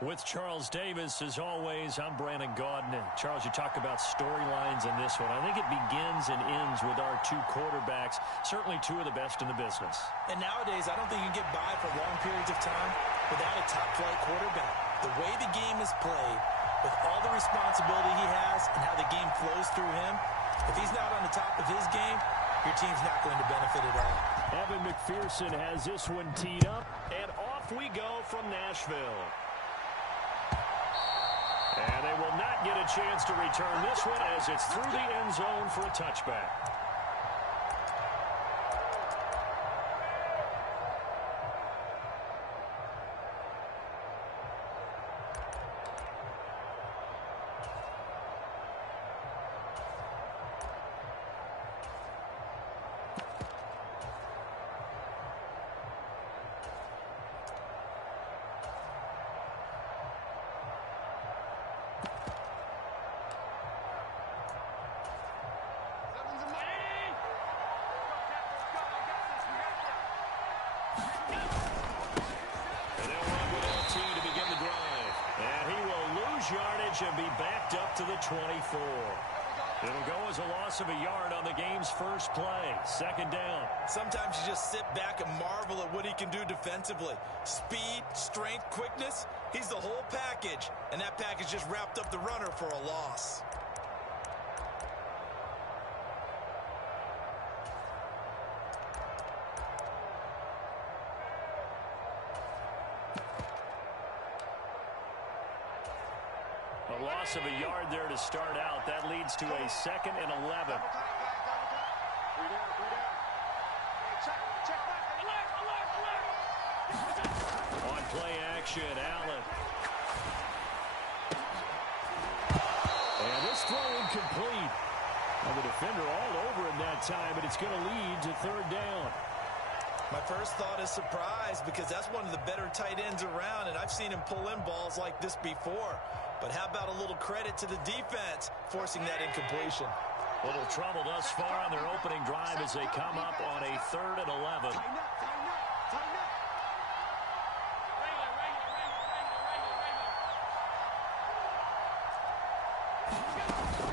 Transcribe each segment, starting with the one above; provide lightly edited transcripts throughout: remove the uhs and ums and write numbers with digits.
With Charles Davis, as always, I'm Brandon Gaudin. Charles, you talk about storylines in this one. I think it begins and ends with our two quarterbacks, certainly two of the best in the business. And nowadays, I don't think you can get by for long periods of time without a top-flight quarterback. The way the game is played, with all the responsibility he has and how the game flows through him, if he's not on the top of his game, your team's not going to benefit at all. Evan McPherson has this one teed up, and off we go from Nashville. And they will not get a chance to return this one as it's through the end zone for a touchback. Yardage and be backed up to the 24. It'll go as a loss of a yard on the game's first play. Second down. Sometimes you just sit back and marvel at what he can do defensively. Speed, strength, quickness. He's the whole package. And that package just wrapped up the runner for a loss. A loss of a yard there to start out. That leads to a 2nd and 11. On play action, Allen. And this throw incomplete. And the defender all over him that time, but it's going to lead to third down. My first thought is surprise because that's one of the better tight ends around, and I've seen him pull in balls like this before. But how about a little credit to the defense forcing that incompletion? A little trouble thus far on their opening drive as they come up on a 3rd and 11.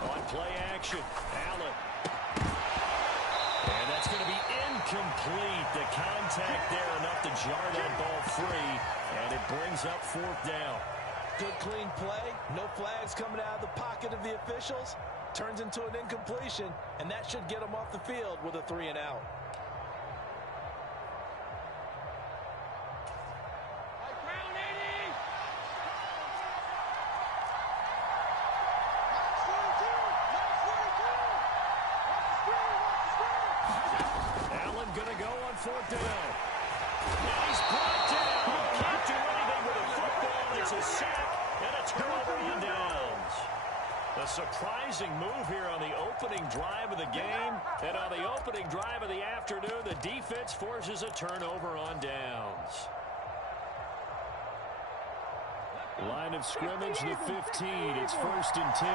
On play action, Allen. And that's going to be incomplete. The contact there enough to jar that ball free, and it brings up 4th down. Good clean play, no flags coming out of the pocket of the officials. Turns into an incompletion, and that should get them off the field with a 3 and out. Allen gonna go on 4th down. And he's brought down. Can't do anything with a football. It's a sack and a turnover on downs. A surprising move here on the opening drive of the game. And on the opening drive of the afternoon, the defense forces a turnover on downs. Line of scrimmage, the 15. It's 1st and 10.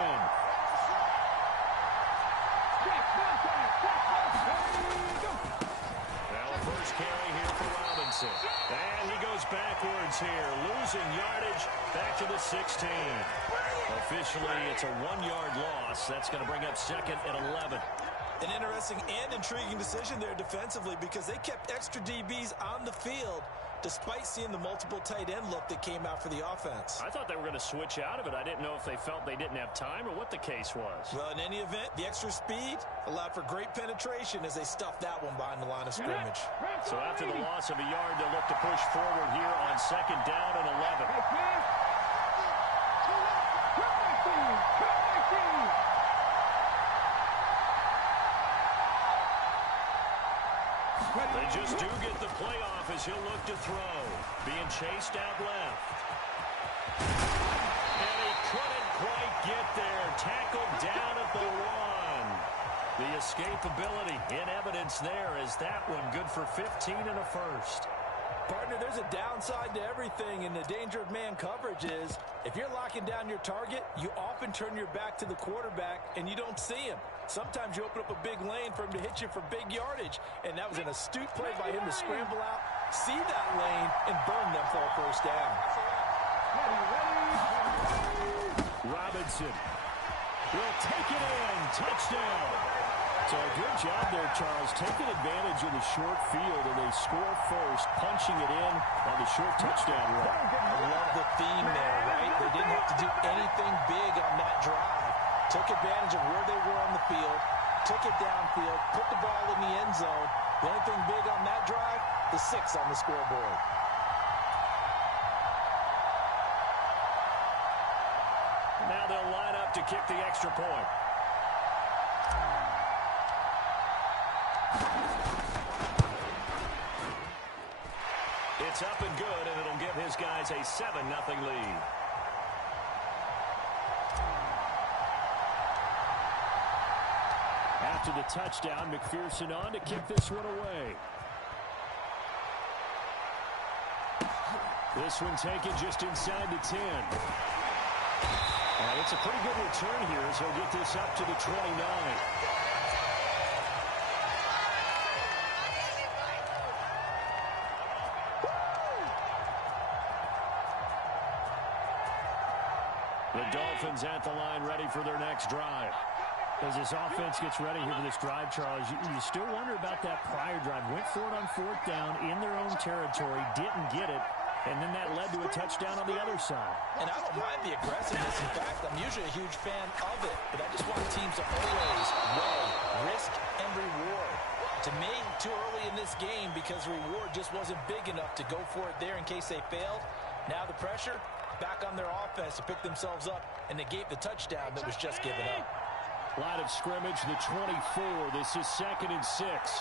Now a first carry here for Robinson. And he goes backwards here, losing yardage back to the 16. Officially, it's a 1-yard loss. That's going to bring up 2nd and 11. An interesting and intriguing decision there defensively because they kept extra DBs on the field despite seeing the multiple tight end look that came out for the offense. I thought they were going to switch out of it. I didn't know if they felt they didn't have time or what the case was. Well, in any event, the extra speed allowed for great penetration as they stuffed that one behind the line of scrimmage. So after the loss of a yard, they'll look to push forward here on 2nd down and 11. They just do get the playoff as he'll look to throw. Being chased out left. And he couldn't quite get there. Tackled down at the 1. The escapability in evidence there is that one good for 15 and a first. Partner, there's a downside to everything, and the danger of man coverage is if you're locking down your target, you often turn your back to the quarterback and you don't see him. Sometimes you open up a big lane for him to hit you for big yardage, and that was an astute play by him to scramble out, see that lane, and burn them for a first down. Johnson will take it in. Touchdown. So a good job there, Charles, taking advantage of the short field, and they score first, punching it in on the short touchdown run. I love the theme there, right? They didn't have to do anything big on that drive. Took advantage of where they were on the field, took it downfield, put the ball in the end zone. The only thing big on that drive, the 6 on the scoreboard. Now they'll line up to kick the extra point. It's up and good, and it'll give his guys a 7-0 lead. After the touchdown, McPherson on to kick this one away. This one taken just inside the 10. And it's a pretty good return here as he'll get this up to the 29. The Dolphins at the line ready for their next drive. As this offense gets ready here for this drive, Charles, you still wonder about that prior drive. Went for it on 4th down in their own territory, didn't get it, and then that led to a touchdown on the other side. And I don't mind the aggressiveness. In fact, I'm usually a huge fan of it, but I just want teams to always weigh risk and reward. To me, too early in this game because reward just wasn't big enough to go for it there in case they failed. Now the pressure back on their offense to pick themselves up and negate the touchdown that was just given up. Line of scrimmage, the 24. This is 2nd and 6.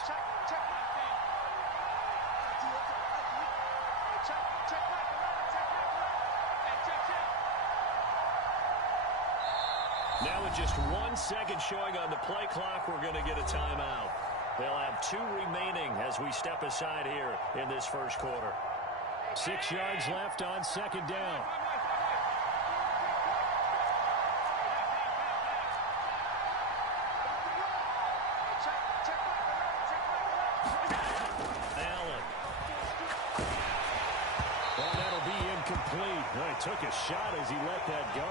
Now with just 1 second showing on the play clock, we're going to get a timeout. They'll have 2 remaining as we step aside here in this first quarter. 6 yards left on 2nd down. Allen. Well, that'll be incomplete. Well, he took a shot as he let that go.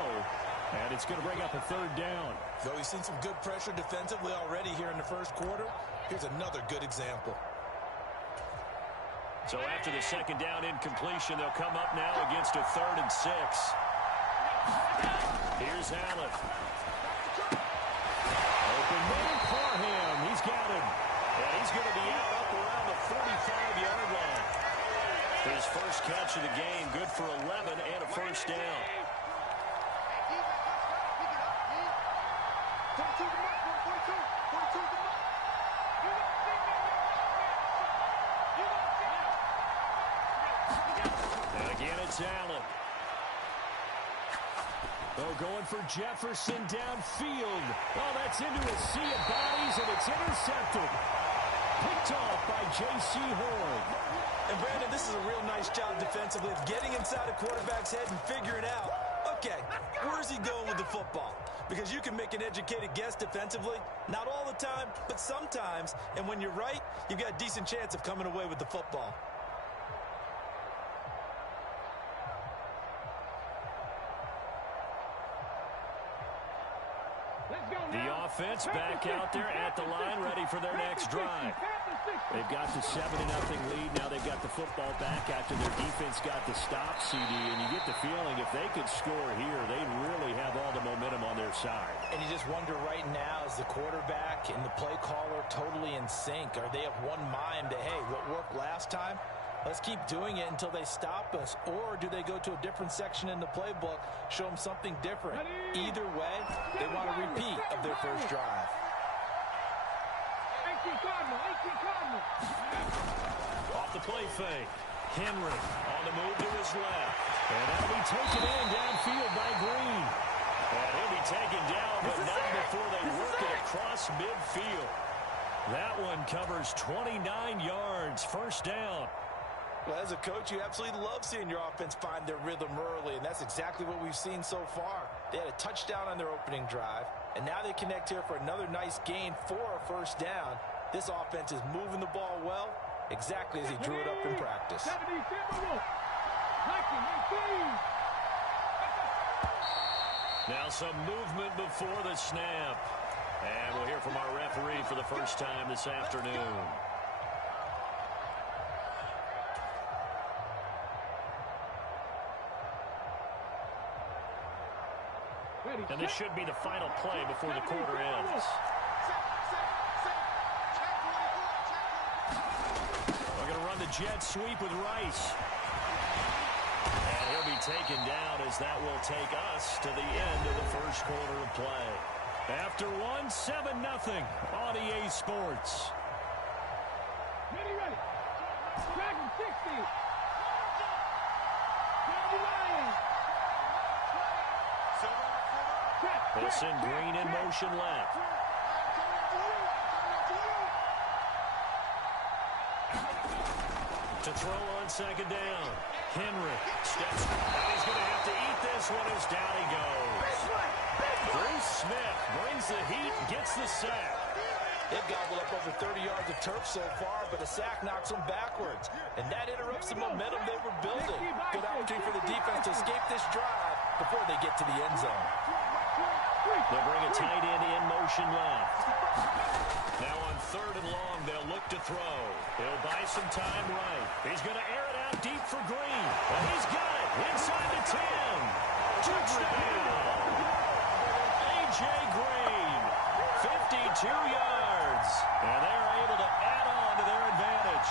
And it's going to bring up a 3rd down. Though we've seen some good pressure defensively already here in the first quarter, here's another good example. So after the 2nd down incompletion, they'll come up now against a 3rd and 6. Here's Allen. Open man, Parham. He's got him. And he's going to be out up around the 45-yard line. His first catch of the game, good for 11 and a 1st down. And again, it's Allen. Oh, going for Jefferson downfield. Oh, that's into a sea of bodies, and it's intercepted. Picked off by J.C. Horn. And, Brandon, this is a real nice job defensively of getting inside a quarterback's head and figuring out, okay, where's he going with the football? Because you can make an educated guess defensively. Not all the time, but sometimes. And when you're right, you've got a decent chance of coming away with the football. The offense back out there at the line, ready for their next drive. They've got the 7-0 lead. Now they've got the football back after their defense got the stop, CD. And you get the feeling if they could score here, they'd really have all the momentum on their side. And you just wonder right now, is the quarterback and the play caller totally in sync? Are they of one mind that, hey, what worked last time? Let's keep doing it until they stop us. Or do they go to a different section in the playbook, show them something different? Either way, they want a repeat of their first drive. Off the play fake. Henry on the move to his left. And that'll be taken in downfield by Green. And he'll be taken down, but not before they work it across midfield. That one covers 29 yards. 1st down. Well, as a coach, you absolutely love seeing your offense find their rhythm early, and that's exactly what we've seen so far. They had a touchdown on their opening drive, and now they connect here for another nice gain for a 1st down. This offense is moving the ball well, exactly as he drew it up in practice. Now some movement before the snap. And we'll hear from our referee for the first time this afternoon. And this should be the final play before the quarter ends. We're going to run the jet sweep with Rice. And he'll be taken down as that will take us to the end of the first quarter of play. After one, 7-0 on EA Sports. Ready. Dragon 60. Wilson Green in motion left. To throw on second down. Henry steps. And he's going to have to eat this one as down he goes. Bruce Smith brings the heat, gets the sack. They've gobbled up over 30 yards of turf so far, but a sack knocks them backwards. And that interrupts the momentum they were building. Good opportunity for the defense to escape this drive before they get to the end zone. They'll bring a tight end in motion left. Now on third and long, they'll look to throw. He'll buy some time right. He's going to air it out deep for Green. And he's got it inside the 10. Touchdown! A.J. Green, 52 yards. And they're able to add on to their advantage.